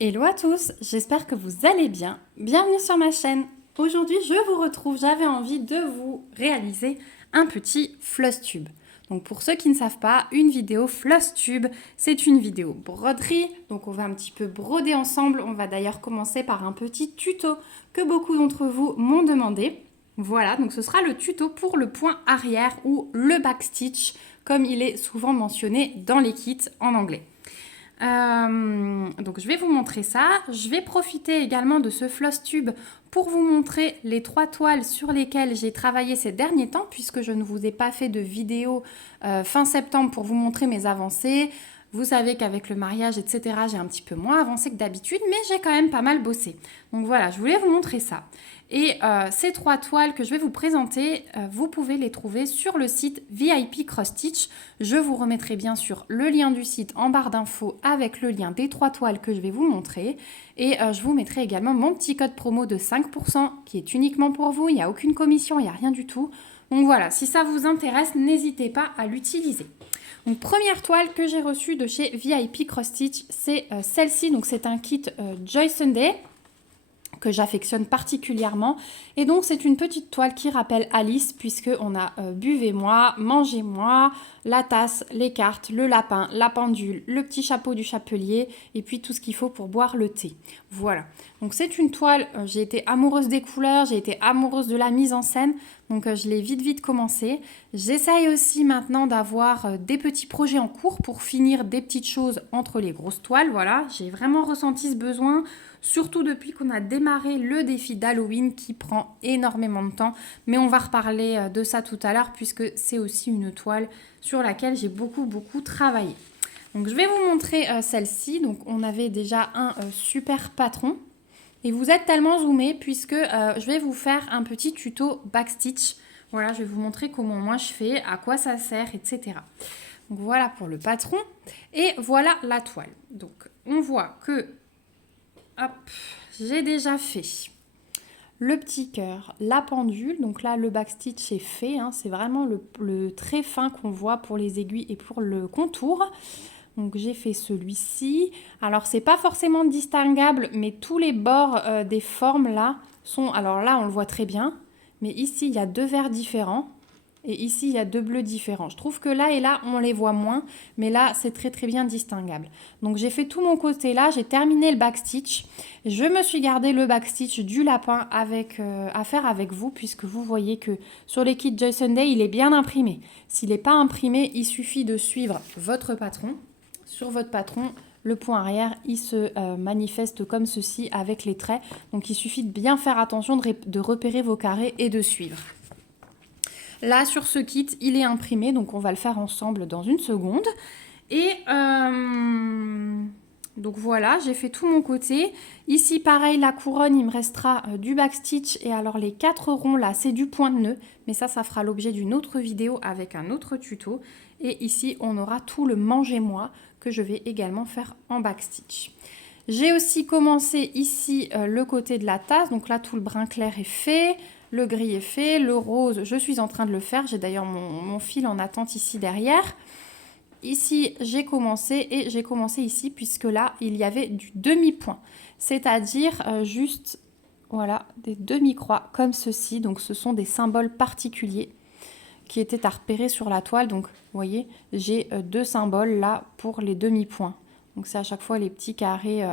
Hello à tous, j'espère que vous allez bien. Bienvenue sur ma chaîne. Aujourd'hui, je vous retrouve, j'avais envie de vous réaliser un petit floss tube. Donc pour ceux qui ne savent pas, une vidéo floss tube, c'est une vidéo broderie. Donc on va un petit peu broder ensemble. On va d'ailleurs commencer par un petit tuto que beaucoup d'entre vous m'ont demandé. Voilà, donc ce sera le tuto pour le point arrière ou le backstitch, comme il est souvent mentionné dans les kits en anglais. Donc je vais vous montrer ça. Je vais profiter également de ce floss tube pour vous montrer les 3 toiles sur lesquelles j'ai travaillé ces derniers temps, puisque je ne vous ai pas fait de vidéo fin septembre pour vous montrer mes avancées. Vous savez qu'avec le mariage, etc., j'ai un petit peu moins avancé que d'habitude, mais j'ai quand même pas mal bossé. Donc voilà, je voulais vous montrer ça. Et ces 3 toiles que je vais vous présenter, vous pouvez les trouver sur le site VIP Cross Stitch. Je vous remettrai bien sûr le lien du site en barre d'infos avec le lien des 3 toiles que je vais vous montrer. Et je vous mettrai également mon petit code promo de 5% qui est uniquement pour vous. Il n'y a aucune commission, il n'y a rien du tout. Donc voilà, si ça vous intéresse, n'hésitez pas à l'utiliser. Donc première toile que j'ai reçue de chez VIP Cross Stitch, c'est celle-ci. Donc c'est un kit Joy Sunday que j'affectionne particulièrement. Et donc, c'est une petite toile qui rappelle Alice, puisqu'on a buvez-moi, mangez-moi, la tasse, les cartes, le lapin, la pendule, le petit chapeau du chapelier, et puis tout ce qu'il faut pour boire le thé. Voilà. Donc, c'est une toile, j'ai été amoureuse des couleurs, j'ai été amoureuse de la mise en scène, donc je l'ai vite commencé. J'essaye aussi maintenant d'avoir des petits projets en cours pour finir des petites choses entre les grosses toiles. Voilà, j'ai vraiment ressenti ce besoin, surtout depuis qu'on a démarré le défi d'Halloween qui prend énormément de temps. Mais on va reparler de ça tout à l'heure puisque c'est aussi une toile sur laquelle j'ai beaucoup travaillé. Donc je vais vous montrer celle-ci. Donc on avait déjà un super patron. Et vous êtes tellement zoomé puisque je vais vous faire un petit tuto backstitch. Voilà, je vais vous montrer comment moi je fais, à quoi ça sert, etc. Donc voilà pour le patron. Et voilà la toile. Donc on voit que hop, j'ai déjà fait le petit cœur, la pendule. Donc là, le backstitch est fait. Hein, c'est vraiment le très fin qu'on voit pour les aiguilles et pour le contour. Donc j'ai fait celui-ci. Alors c'est pas forcément distinguable, mais tous les bords des formes là sont... Alors là, on le voit très bien. Mais ici, il y a 2 verts différents. Et ici, il y a 2 bleus différents. Je trouve que là et là, on les voit moins. Mais là, c'est très bien distinguable. Donc, j'ai fait tout mon côté là. J'ai terminé le backstitch. Je me suis gardé le backstitch du lapin à faire avec vous. Puisque vous voyez que sur les kits Joy Sunday, il est bien imprimé. S'il n'est pas imprimé, il suffit de suivre votre patron. Sur votre patron, le point arrière, il se manifeste comme ceci avec les traits. Donc, il suffit de bien faire attention de repérer vos carrés et de suivre. Là, sur ce kit, il est imprimé, donc on va le faire ensemble dans une seconde. Et donc voilà, j'ai fait tout mon côté. Ici, pareil, la couronne, il me restera du backstitch. Et alors, les 4 ronds, là, c'est du point de nœud. Mais ça fera l'objet d'une autre vidéo avec un autre tuto. Et ici, on aura tout le mangez-moi que je vais également faire en backstitch. J'ai aussi commencé ici le côté de la tasse. Donc là, tout le brun clair est fait. Le gris est fait, le rose, je suis en train de le faire. J'ai d'ailleurs mon fil en attente ici derrière. Ici, j'ai commencé et j'ai commencé ici puisque là, il y avait du demi-point. C'est-à-dire juste, voilà, des demi-croix comme ceci. Donc, ce sont des symboles particuliers qui étaient à repérer sur la toile. Donc, vous voyez, j'ai 2 symboles là pour les demi-points. Donc, c'est à chaque fois les petits carrés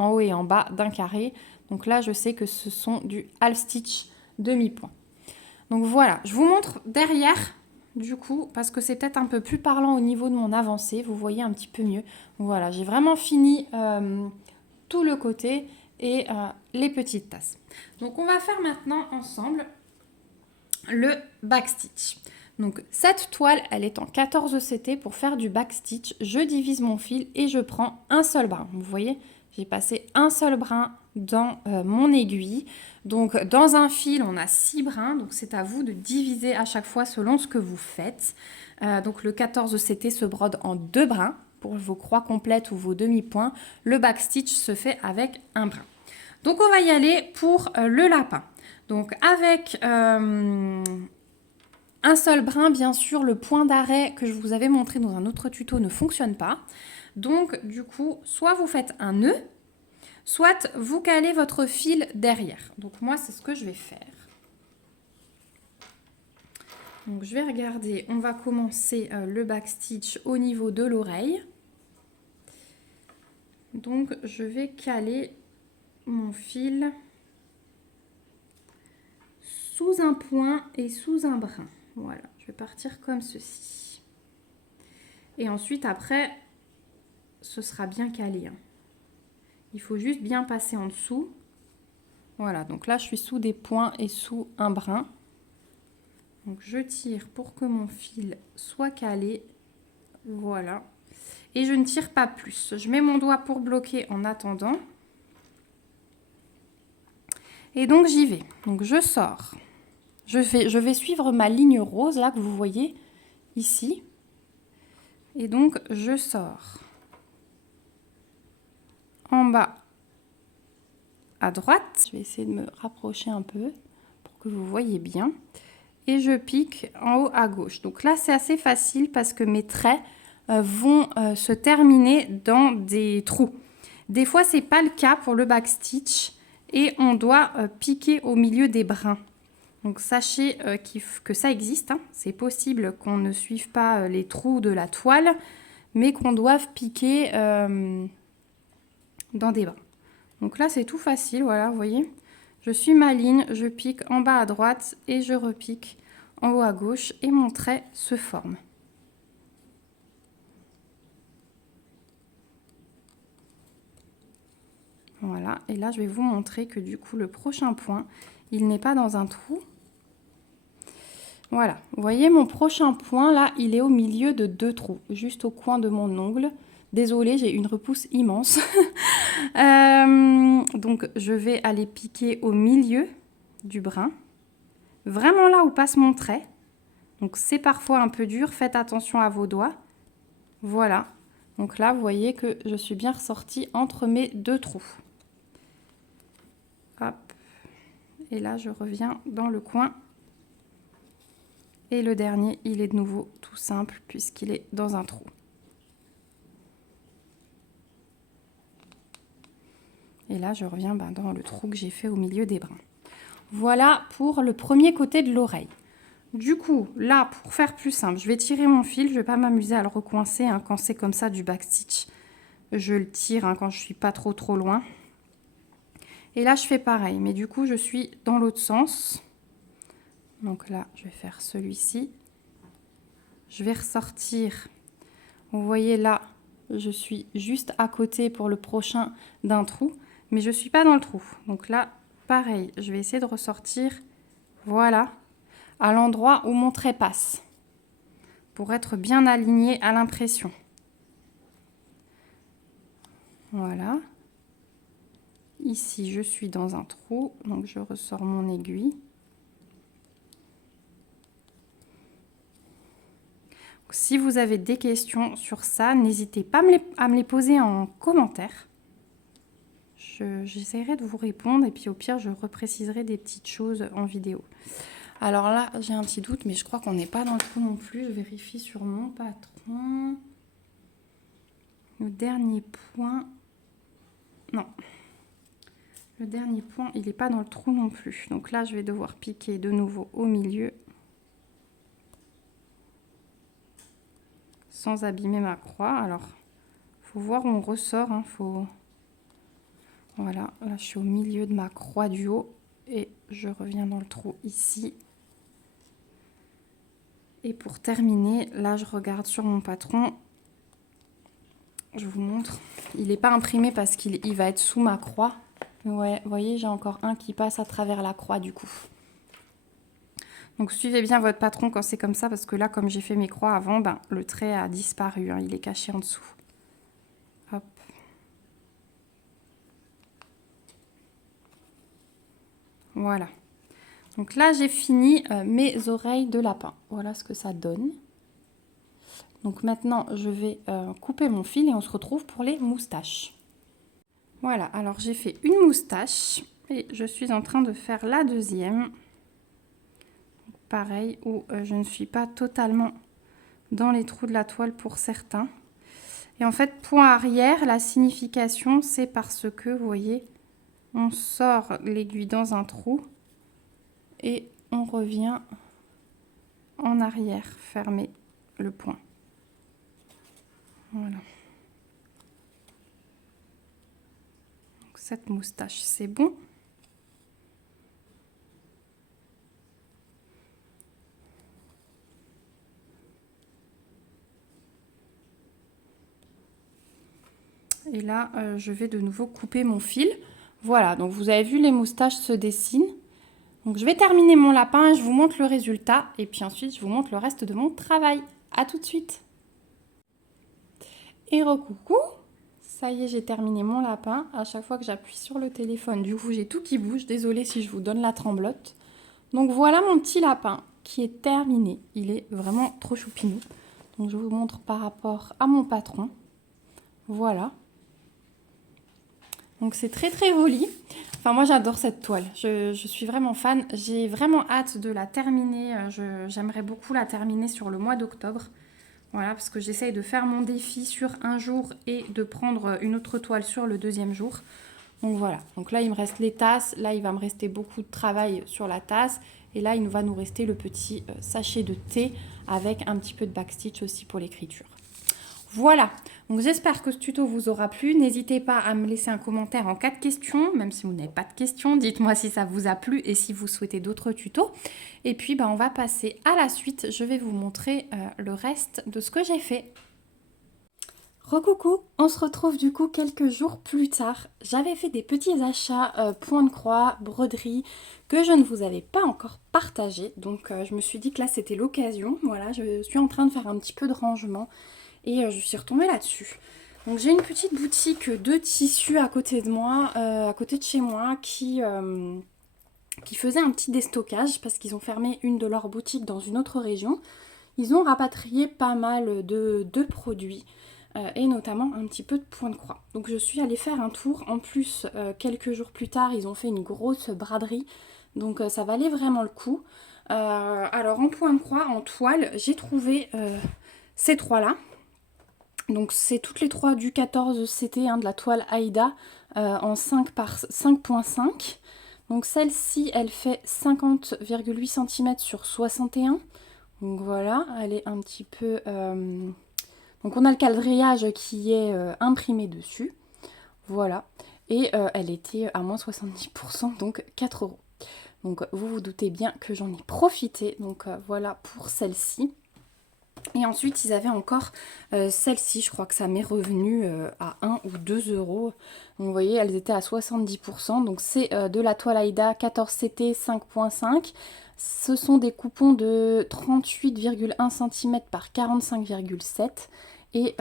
en haut et en bas d'un carré. Donc là, je sais que ce sont du half stitch demi-point. Donc voilà, je vous montre derrière du coup parce que c'est peut-être un peu plus parlant au niveau de mon avancée, vous voyez un petit peu mieux. Donc voilà, j'ai vraiment fini tout le côté et les petites tasses. Donc on va faire maintenant ensemble le backstitch. Donc cette toile, elle est en 14 CT. Pour faire du backstitch, je divise mon fil et je prends un seul brin. Vous voyez, j'ai passé un seul brin dans mon aiguille. Donc dans un fil, on a 6 brins. Donc c'est à vous de diviser à chaque fois selon ce que vous faites. Donc le 14 CT se brode en 2 brins pour vos croix complètes ou vos demi-points. Le backstitch se fait avec un brin. Donc on va y aller pour le lapin. Donc avec un seul brin, bien sûr, le point d'arrêt que je vous avais montré dans un autre tuto ne fonctionne pas. Donc du coup, soit vous faites un nœud, soit vous calez votre fil derrière. Donc moi, c'est ce que je vais faire. Donc je vais regarder, on va commencer le backstitch au niveau de l'oreille. Donc je vais caler mon fil sous un point et sous un brin. Voilà, je vais partir comme ceci. Et ensuite après, ce sera bien calé, hein. Il faut juste bien passer en dessous. Voilà, donc là je suis sous des points et sous un brin. Donc je tire pour que mon fil soit calé. Voilà. Et je ne tire pas plus. Je mets mon doigt pour bloquer en attendant. Et donc j'y vais. Donc je sors. Je vais suivre ma ligne rose là que vous voyez ici. Et donc je sors en bas à droite. Je vais essayer de me rapprocher un peu pour que vous voyez bien. Et je pique en haut à gauche. Donc là c'est assez facile parce que mes traits vont se terminer dans des trous. Des fois c'est pas le cas pour le backstitch et on doit piquer au milieu des brins. Donc sachez que ça existe, hein. C'est possible qu'on ne suive pas les trous de la toile, mais qu'on doive piquer dans des brins. Donc là c'est tout facile, voilà, vous voyez. Je suis ma ligne, je pique en bas à droite et je repique en haut à gauche et mon trait se forme. Voilà, et là je vais vous montrer que du coup le prochain point, il n'est pas dans un trou. Voilà, vous voyez mon prochain point là, il est au milieu de deux trous, juste au coin de mon ongle. Désolée, j'ai une repousse immense. Donc je vais aller piquer au milieu du brin, vraiment là où passe mon trait. Donc c'est parfois un peu dur, faites attention à vos doigts. Voilà, donc là vous voyez que je suis bien ressortie entre mes deux trous. Hop, et là je reviens dans le coin. Et le dernier, il est de nouveau tout simple puisqu'il est dans un trou. Et là, je reviens dans le trou que j'ai fait au milieu des brins. Voilà pour le premier côté de l'oreille. Du coup, là, pour faire plus simple, je vais tirer mon fil. Je ne vais pas m'amuser à le recoincer, hein, quand c'est comme ça du backstitch. Je le tire, hein, quand je ne suis pas trop loin. Et là, je fais pareil. Mais du coup, je suis dans l'autre sens. Donc là, je vais faire celui-ci. Je vais ressortir. Vous voyez là, je suis juste à côté pour le prochain d'un trou. Mais je ne suis pas dans le trou. Donc là, pareil, je vais essayer de ressortir, voilà, à l'endroit où mon trait passe, pour être bien aligné à l'impression. Voilà. Ici, je suis dans un trou, donc je ressors mon aiguille. Si vous avez des questions sur ça, n'hésitez pas à me les poser en commentaire. J'essaierai de vous répondre et puis au pire, je repréciserai des petites choses en vidéo. Alors là, j'ai un petit doute, mais je crois qu'on n'est pas dans le trou non plus. Je vérifie sur mon patron. Le dernier point... Non. Le dernier point, il n'est pas dans le trou non plus. Donc là, je vais devoir piquer de nouveau au milieu. Sans abîmer ma croix. Alors, il faut voir où on ressort, hein, Voilà, là je suis au milieu de ma croix du haut et je reviens dans le trou ici. Et pour terminer, là je regarde sur mon patron. Je vous montre. Il n'est pas imprimé parce qu'il va être sous ma croix. Ouais, vous voyez, j'ai encore un qui passe à travers la croix du coup. Donc suivez bien votre patron quand c'est comme ça parce que là, comme j'ai fait mes croix avant, le trait a disparu, hein, il est caché en dessous. Hop. Voilà. Donc là, j'ai fini mes oreilles de lapin. Voilà ce que ça donne. Donc maintenant, je vais couper mon fil et on se retrouve pour les moustaches. Voilà, alors j'ai fait une moustache et je suis en train de faire la deuxième. Pareil, où je ne suis pas totalement dans les trous de la toile pour certains. Et en fait, point arrière, la signification, c'est parce que, vous voyez, on sort l'aiguille dans un trou et on revient en arrière, fermer le point. Voilà. Donc, cette moustache, c'est bon. Et là, je vais de nouveau couper mon fil. Voilà, donc vous avez vu, les moustaches se dessinent. Donc je vais terminer mon lapin, je vous montre le résultat. Et puis ensuite, je vous montre le reste de mon travail. À tout de suite. Et recoucou. Ça y est, j'ai terminé mon lapin. À chaque fois que j'appuie sur le téléphone, du coup, j'ai tout qui bouge. Désolée si je vous donne la tremblote. Donc voilà mon petit lapin qui est terminé. Il est vraiment trop choupinou. Donc je vous montre par rapport à mon patron. Voilà. Donc c'est très très joli. Enfin moi j'adore cette toile. Je suis vraiment fan. J'ai vraiment hâte de la terminer. J'aimerais beaucoup la terminer sur le mois d'octobre. Voilà, parce que j'essaye de faire mon défi sur un jour et de prendre une autre toile sur le deuxième jour. Donc voilà, donc là il me reste les tasses, là il va me rester beaucoup de travail sur la tasse et là il va nous rester le petit sachet de thé avec un petit peu de backstitch aussi pour l'écriture. Voilà, donc j'espère que ce tuto vous aura plu. N'hésitez pas à me laisser un commentaire en cas de questions, même si vous n'avez pas de questions. Dites-moi si ça vous a plu et si vous souhaitez d'autres tutos. Et puis on va passer à la suite. Je vais vous montrer le reste de ce que j'ai fait. Recoucou, on se retrouve du coup quelques jours plus tard. J'avais fait des petits achats point de croix, broderie, que je ne vous avais pas encore partagé. Donc je me suis dit que là c'était l'occasion. Voilà, je suis en train de faire un petit peu de rangement. Et je suis retombée là-dessus. Donc j'ai une petite boutique de tissus à côté de moi, à côté de chez moi, qui faisait un petit déstockage parce qu'ils ont fermé une de leurs boutiques dans une autre région. Ils ont rapatrié pas mal de produits et notamment un petit peu de point de croix. Donc je suis allée faire un tour. En plus, quelques jours plus tard, ils ont fait une grosse braderie. Donc ça valait vraiment le coup. Alors en point de croix, en toile, j'ai trouvé ces trois-là. Donc c'est toutes les trois du 14 CT de la toile Aïda en 5 par 5.5. Donc celle-ci, elle fait 50,8 cm sur 61. Donc voilà, elle est un petit peu... Donc on a le quadrillage qui est imprimé dessus. Voilà. Et elle était à moins 70%, donc 4 €. Donc vous vous doutez bien que j'en ai profité. Donc voilà pour celle-ci. Et ensuite, ils avaient encore celle-ci, je crois que ça m'est revenu à 1 ou 2 €. Donc, vous voyez, elles étaient à 70%. Donc, c'est de la toile Aïda 14CT 5.5. Ce sont des coupons de 38,1 cm par 45,7. Et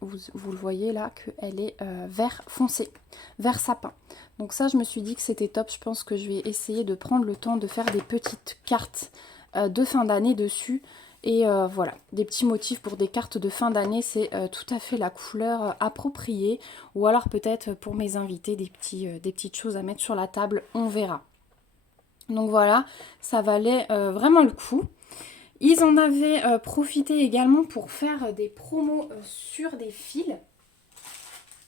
vous le voyez là, qu'elle est vert foncé, vert sapin. Donc ça, je me suis dit que c'était top. Je pense que je vais essayer de prendre le temps de faire des petites cartes de fin d'année dessus. Et voilà, des petits motifs pour des cartes de fin d'année, c'est tout à fait la couleur appropriée. Ou alors peut-être pour mes invités, des petites choses à mettre sur la table, on verra. Donc voilà, ça valait vraiment le coup. Ils en avaient profité également pour faire des promos sur des fils.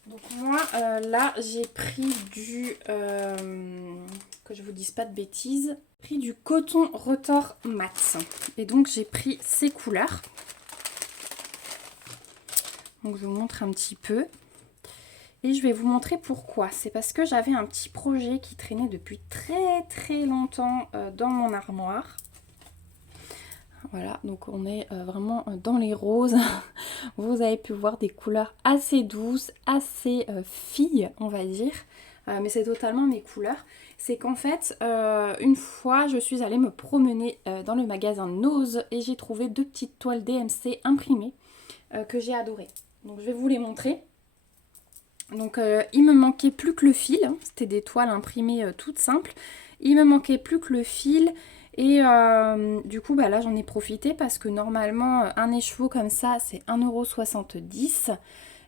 Donc moi, là, j'ai pris du... que je vous dise pas de bêtises. Pris du coton retors mat. Et donc, j'ai pris ces couleurs. Donc, je vous montre un petit peu. Et je vais vous montrer pourquoi. C'est parce que j'avais un petit projet qui traînait depuis très très longtemps dans mon armoire. Voilà, donc on est vraiment dans les roses. Vous avez pu voir des couleurs assez douces, assez filles, on va dire. Mais c'est totalement mes couleurs. C'est qu'en fait, une fois, je suis allée me promener dans le magasin Nose et j'ai trouvé deux petites toiles DMC imprimées que j'ai adorées. Donc je vais vous les montrer. Donc il me manquait plus que le fil. C'était des toiles imprimées toutes simples. Il me manquait plus que le fil. Et du coup, là, j'en ai profité parce que normalement, un écheveau comme ça, c'est 1,70 €.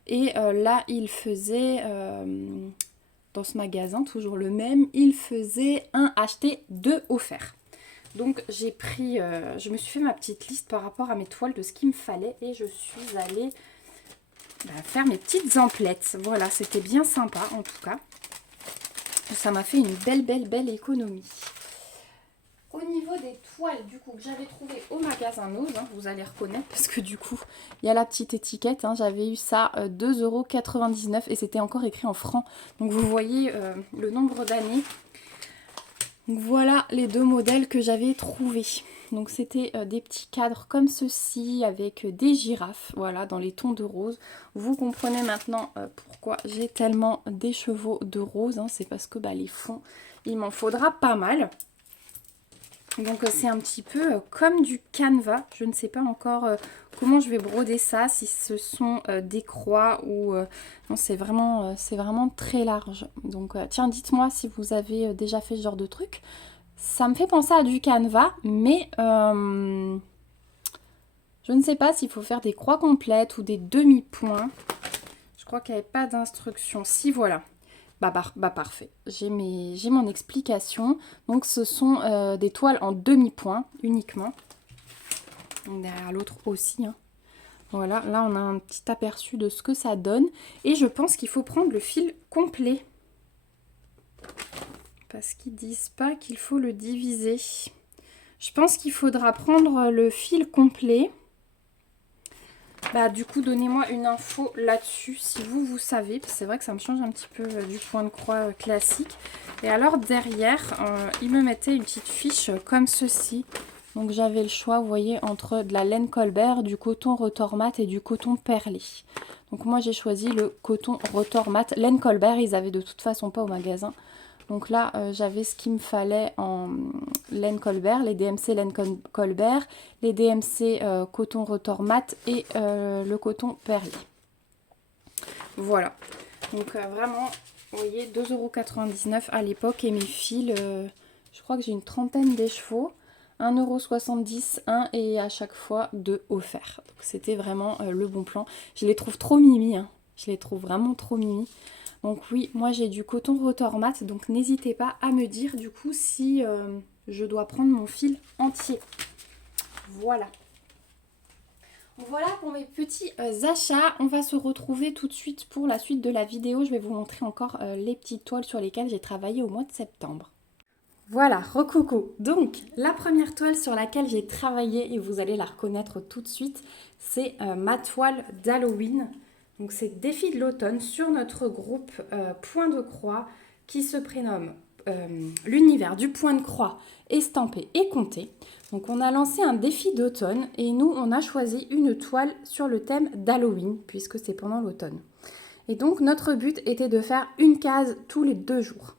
Et là, il faisait, dans ce magasin, toujours le même, il faisait un acheté, deux offert. Donc, j'ai pris, je me suis fait ma petite liste par rapport à mes toiles de ce qu'il me fallait. Et je suis allée faire mes petites emplettes. Voilà, c'était bien sympa en tout cas. Ça m'a fait une belle économie. Au niveau des toiles du coup que j'avais trouvées au magasin Nose, vous allez reconnaître parce que du coup il y a la petite étiquette, j'avais eu ça 2,99 € et c'était encore écrit en francs. Donc vous voyez le nombre d'années. Donc voilà les deux modèles que j'avais trouvés. Donc c'était des petits cadres comme ceci avec des girafes, voilà, dans les tons de rose. Vous comprenez maintenant pourquoi j'ai tellement des chevaux de rose, c'est parce que les fonds, il m'en faudra pas mal. Donc c'est un petit peu comme du canevas. Je ne sais pas encore comment je vais broder ça, si ce sont des croix ou... non, c'est vraiment très large. Donc tiens, dites-moi si vous avez déjà fait ce genre de truc. Ça me fait penser à du canevas, mais je ne sais pas s'il faut faire des croix complètes ou des demi-points. Je crois qu'il n'y avait pas d'instruction. Si, voilà. Parfait. J'ai mon explication. Donc ce sont des toiles en demi-point uniquement. Donc, derrière l'autre aussi. Voilà, là on a un petit aperçu de ce que ça donne. Et je pense qu'il faut prendre le fil complet. Parce qu'ils disent pas qu'il faut le diviser. Je pense qu'il faudra prendre le fil complet. Du coup, donnez-moi une info là-dessus, si vous savez. C'est vrai que ça me change un petit peu du point de croix classique. Et alors, derrière, il me mettait une petite fiche comme ceci. Donc, j'avais le choix, vous voyez, entre de la laine Colbert, du coton retors mat et du coton perlé. Donc, moi, j'ai choisi le coton retors mat. Laine Colbert, ils avaient de toute façon pas au magasin. Donc là, j'avais ce qu'il me fallait en laine Colbert, les DMC laine Colbert, les DMC coton retors mat et le coton perlé. Voilà. Donc vraiment, vous voyez, 2,99 € à l'époque et mes fils, je crois que j'ai une trentaine d'écheveaux, 1,70 € un et à chaque fois 2 offerts. Donc c'était vraiment le bon plan. Je les trouve trop mimi, je les trouve vraiment trop mimi. Donc oui, moi j'ai du coton retors mat, donc n'hésitez pas à me dire du coup si je dois prendre mon fil entier. Voilà. Voilà pour mes petits achats. On va se retrouver tout de suite pour la suite de la vidéo. Je vais vous montrer encore les petites toiles sur lesquelles j'ai travaillé au mois de septembre. Voilà, recoucou. Donc, la première toile sur laquelle j'ai travaillé, et vous allez la reconnaître tout de suite, c'est ma toile d'Halloween. Donc c'est Défi de l'automne sur notre groupe Point de Croix qui se prénomme l'univers du point de croix estampé et compté. Donc on a lancé un défi d'automne et nous on a choisi une toile sur le thème d'Halloween puisque c'est pendant l'automne. Et donc notre but était de faire une case tous les 2 jours.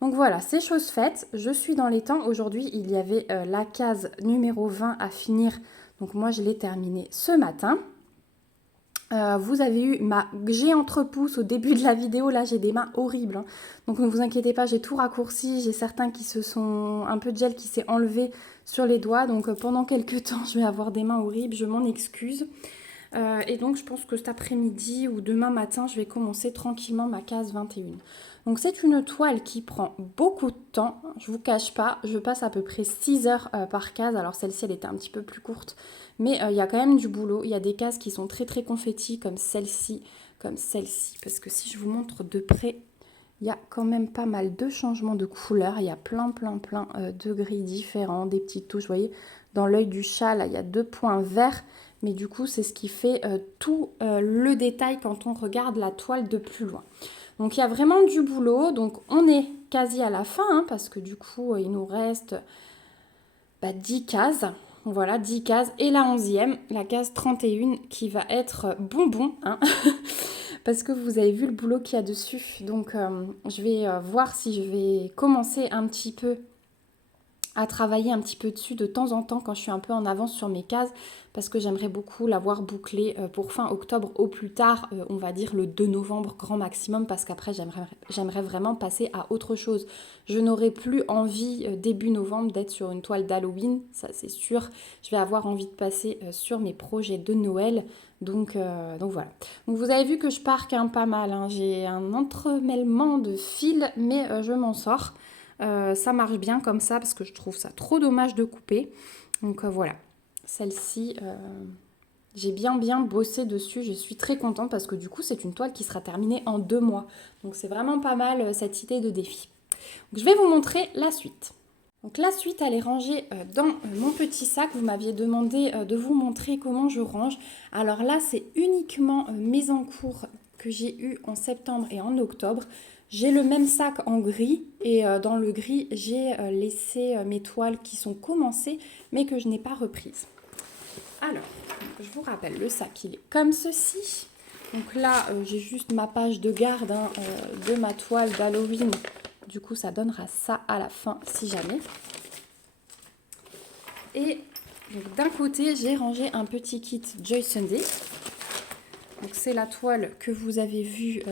Donc voilà, c'est chose faite, je suis dans les temps. Aujourd'hui il y avait la case numéro 20 à finir, donc moi je l'ai terminée ce matin. Vous avez eu ma géante pouce au début de la vidéo, là j'ai des mains horribles, donc ne vous inquiétez pas, j'ai tout raccourci, j'ai certains qui se sont, un peu de gel qui s'est enlevé sur les doigts, donc pendant quelques temps je vais avoir des mains horribles, je m'en excuse. Et donc je pense que cet après-midi ou demain matin je vais commencer tranquillement ma case 21. Donc c'est une toile qui prend beaucoup de temps, je vous cache pas, je passe à peu près 6 heures par case, alors celle-ci elle était un petit peu plus courte, mais il y a quand même du boulot, il y a des cases qui sont très confettis comme celle-ci, parce que si je vous montre de près, il y a quand même pas mal de changements de couleurs, il y a plein de gris différents, des petites touches, vous voyez, dans l'œil du chat là il y a 2 points verts, mais du coup c'est ce qui fait tout le détail quand on regarde la toile de plus loin. Donc il y a vraiment du boulot, donc on est quasi à la fin, parce que du coup il nous reste 10 cases. Voilà, 10 cases et la 11e, la case 31 qui va être bonbon, parce que vous avez vu le boulot qu'il y a dessus. Donc je vais voir si je vais commencer un petit peu à travailler un petit peu dessus de temps en temps quand je suis un peu en avance sur mes cases, parce que j'aimerais beaucoup l'avoir bouclé pour fin octobre au plus tard, on va dire le 2 novembre grand maximum, parce qu'après j'aimerais vraiment passer à autre chose. Je n'aurai plus envie début novembre d'être sur une toile d'Halloween, ça c'est sûr. Je vais avoir envie de passer sur mes projets de Noël. Donc voilà. Donc vous avez vu que je pars quand même pas mal, j'ai un entremêlement de fils, mais je m'en sors. Ça marche bien comme ça parce que je trouve ça trop dommage de couper. Donc voilà, celle-ci, J'ai bien bossé dessus, je suis très contente parce que du coup c'est une toile qui sera terminée en 2 mois. Donc c'est vraiment pas mal cette idée de défi. Donc, je vais vous montrer la suite. Donc la suite, elle est rangée dans mon petit sac. Vous m'aviez demandé de vous montrer comment je range. Alors là, c'est uniquement mes encours que j'ai eu en septembre et en octobre. J'ai le même sac en gris et dans le gris, j'ai laissé mes toiles qui sont commencées mais que je n'ai pas reprises. Alors, je vous rappelle, le sac, il est comme ceci. Donc là, j'ai juste ma page de garde de ma toile d'Halloween. Du coup, ça donnera ça à la fin, si jamais. Et d'un côté, j'ai rangé un petit kit Joy Sunday. Donc c'est la toile que vous avez vue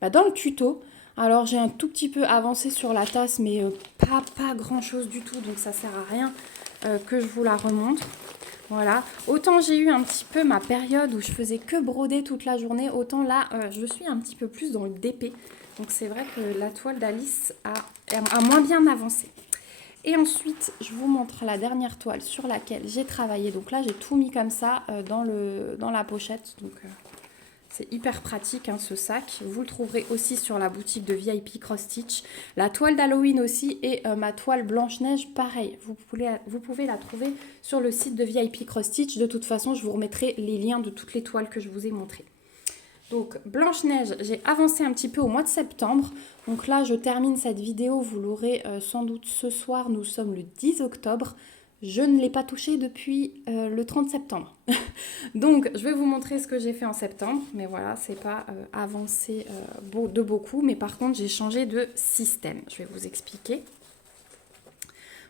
dans le tuto. Alors j'ai un tout petit peu avancé sur la tasse, mais pas grand chose du tout. Donc ça sert à rien que je vous la remontre. Voilà, autant j'ai eu un petit peu ma période où je faisais que broder toute la journée, autant là je suis un petit peu plus dans le DP. Donc c'est vrai que la toile d'Alice a moins bien avancé. Et ensuite, je vous montre la dernière toile sur laquelle j'ai travaillé. Donc là, j'ai tout mis comme ça dans la pochette. Donc c'est hyper pratique ce sac. Vous le trouverez aussi sur la boutique de VIP Cross Stitch. La toile d'Halloween aussi et ma toile Blanche-Neige, pareil. Vous pouvez la trouver sur le site de VIP Cross Stitch. De toute façon, je vous remettrai les liens de toutes les toiles que je vous ai montrées. Donc Blanche-Neige, j'ai avancé un petit peu au mois de septembre. Donc là, je termine cette vidéo. Vous l'aurez sans doute ce soir. Nous sommes le 10 octobre. Je ne l'ai pas touché depuis le 30 septembre. Donc, je vais vous montrer ce que j'ai fait en septembre. Mais voilà, c'est pas avancé de beaucoup. Mais par contre, j'ai changé de système. Je vais vous expliquer.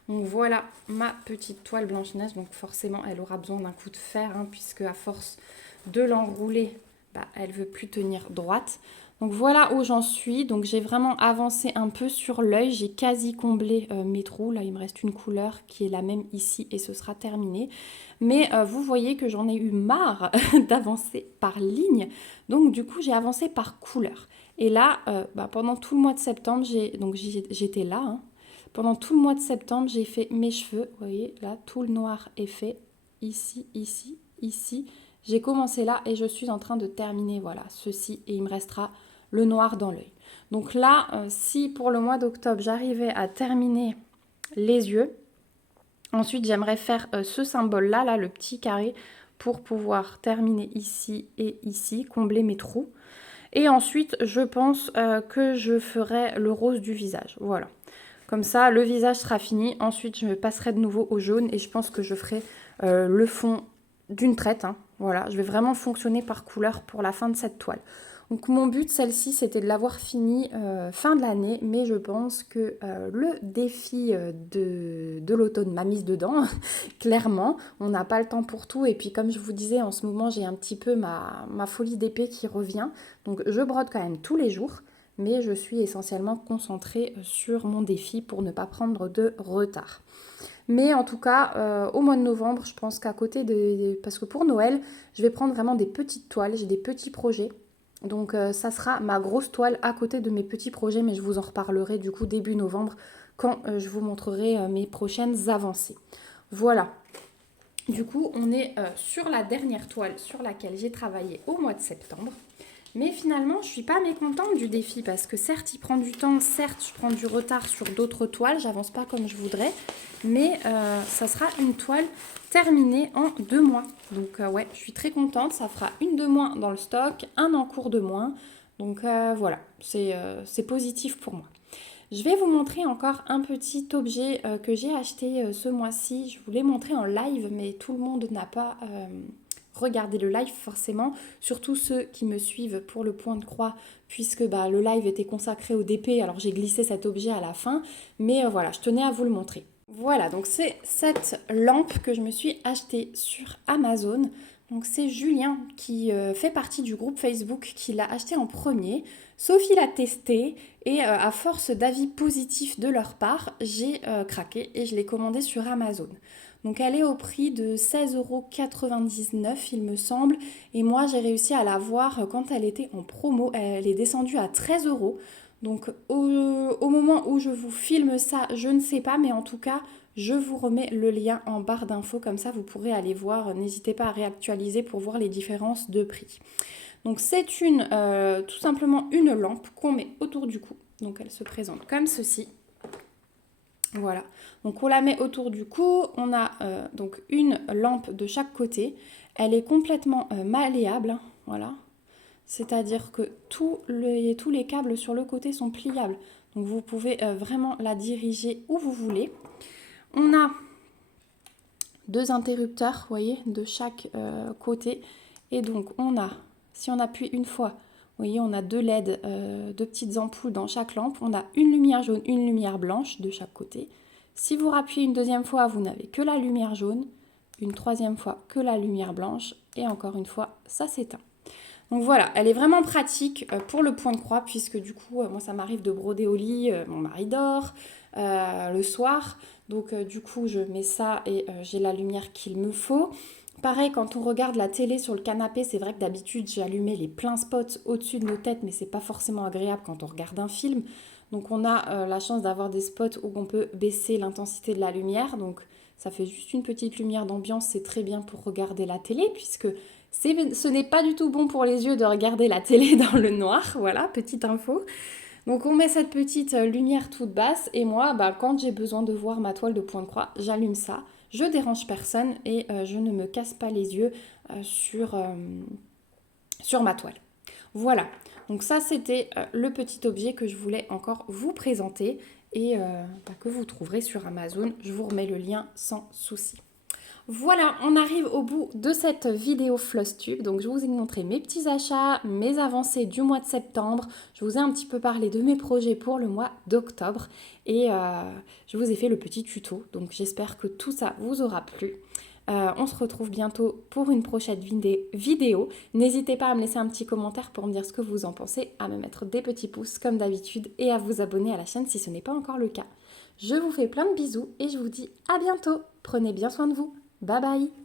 Donc voilà ma petite toile Blanche-Neige. Donc forcément, elle aura besoin d'un coup de fer, puisque à force de l'enrouler, elle ne veut plus tenir droite. Donc voilà où j'en suis. Donc j'ai vraiment avancé un peu sur l'œil. J'ai quasi comblé mes trous. Là, il me reste une couleur qui est la même ici et ce sera terminé. Mais vous voyez que j'en ai eu marre d'avancer par ligne. Donc du coup, j'ai avancé par couleur. Et là, pendant tout le mois de septembre, j'étais là. Pendant tout le mois de septembre, j'ai fait mes cheveux. Vous voyez, là, tout le noir est fait. Ici, ici, ici. J'ai commencé là et je suis en train de terminer, voilà, ceci. Et il me restera le noir dans l'œil. Donc là, si pour le mois d'octobre, j'arrivais à terminer les yeux, ensuite, j'aimerais faire ce symbole-là, là, le petit carré, pour pouvoir terminer ici et ici, combler mes trous. Et ensuite, je pense que je ferai le rose du visage. Voilà. Comme ça, le visage sera fini. Ensuite, je passerai de nouveau au jaune et je pense que je ferai le fond d'une traite. Voilà, je vais vraiment fonctionner par couleur pour la fin de cette toile. Donc mon but, celle-ci, c'était de l'avoir finie fin de l'année, mais je pense que le défi de l'automne m'a mise dedans, clairement. On n'a pas le temps pour tout, et puis comme je vous disais, en ce moment, j'ai un petit peu ma folie d'épée qui revient. Donc je brode quand même tous les jours, mais je suis essentiellement concentrée sur mon défi pour ne pas prendre de retard. Mais en tout cas, au mois de novembre, je pense qu'à côté parce que pour Noël, je vais prendre vraiment des petites toiles, j'ai des petits projets. Donc ça sera ma grosse toile à côté de mes petits projets, mais je vous en reparlerai du coup début novembre quand je vous montrerai mes prochaines avancées. Voilà. Du coup, on est sur la dernière toile sur laquelle j'ai travaillé au mois de septembre. Mais finalement, je ne suis pas mécontente du défi parce que certes, il prend du temps, certes, je prends du retard sur d'autres toiles, j'avance pas comme je voudrais, mais ça sera une toile terminée en 2 mois. Donc ouais, je suis très contente, ça fera une de moins dans le stock, un en cours de moins. Donc voilà, c'est positif pour moi. Je vais vous montrer encore un petit objet que j'ai acheté ce mois-ci. Je vous l'ai montré en live, mais tout le monde n'a pas regardé le live forcément. Surtout ceux qui me suivent pour le point de croix, puisque le live était consacré au DP. Alors j'ai glissé cet objet à la fin, mais voilà, je tenais à vous le montrer. Voilà, donc c'est cette lampe que je me suis achetée sur Amazon. Donc c'est Julien qui fait partie du groupe Facebook qui l'a acheté en premier. Sophie l'a testé et à force d'avis positifs de leur part, j'ai craqué et je l'ai commandée sur Amazon. Donc elle est au prix de 16,99 € il me semble. Et moi j'ai réussi à la voir quand elle était en promo. Elle est descendue à 13 €. Donc au moment où je vous filme ça, je ne sais pas, mais en tout cas, je vous remets le lien en barre d'infos, comme ça vous pourrez aller voir. N'hésitez pas à réactualiser pour voir les différences de prix. Donc c'est tout simplement une lampe qu'on met autour du cou. Donc elle se présente comme ceci. Voilà, donc on la met autour du cou, on a donc une lampe de chaque côté. Elle est complètement malléable, hein, voilà. C'est-à-dire que tous les câbles sur le côté sont pliables. Donc vous pouvez vraiment la diriger où vous voulez. On a deux interrupteurs, vous voyez, de chaque côté. Et donc on a, si on appuie une fois, vous voyez, on a deux LED, deux petites ampoules dans chaque lampe. On a une lumière jaune, une lumière blanche de chaque côté. Si vous rappuyez une deuxième fois, vous n'avez que la lumière jaune. Une troisième fois, que la lumière blanche. Et encore une fois, ça s'éteint. Donc voilà, elle est vraiment pratique pour le point de croix, puisque du coup, moi ça m'arrive de broder au lit, mon mari dort le soir. Donc du coup, je mets ça et j'ai la lumière qu'il me faut. Pareil, quand on regarde la télé sur le canapé, c'est vrai que d'habitude j'ai allumé les pleins spots au-dessus de nos têtes, mais c'est pas forcément agréable quand on regarde un film. Donc on a la chance d'avoir des spots où on peut baisser l'intensité de la lumière. Donc ça fait juste une petite lumière d'ambiance, c'est très bien pour regarder la télé, puisque ce n'est pas du tout bon pour les yeux de regarder la télé dans le noir. Voilà, petite info. Donc on met cette petite lumière toute basse et moi, quand j'ai besoin de voir ma toile de point de croix, j'allume ça. Je dérange personne et je ne me casse pas les yeux sur ma toile. Voilà, donc ça c'était le petit objet que je voulais encore vous présenter et que vous trouverez sur Amazon. Je vous remets le lien sans souci. Voilà, on arrive au bout de cette vidéo FlossTube. Donc je vous ai montré mes petits achats, mes avancées du mois de septembre. Je vous ai un petit peu parlé de mes projets pour le mois d'octobre. Et je vous ai fait le petit tuto. Donc j'espère que tout ça vous aura plu. On se retrouve bientôt pour une prochaine vidéo. N'hésitez pas à me laisser un petit commentaire pour me dire ce que vous en pensez, à me mettre des petits pouces comme d'habitude et à vous abonner à la chaîne si ce n'est pas encore le cas. Je vous fais plein de bisous et je vous dis à bientôt. Prenez bien soin de vous. Bye bye!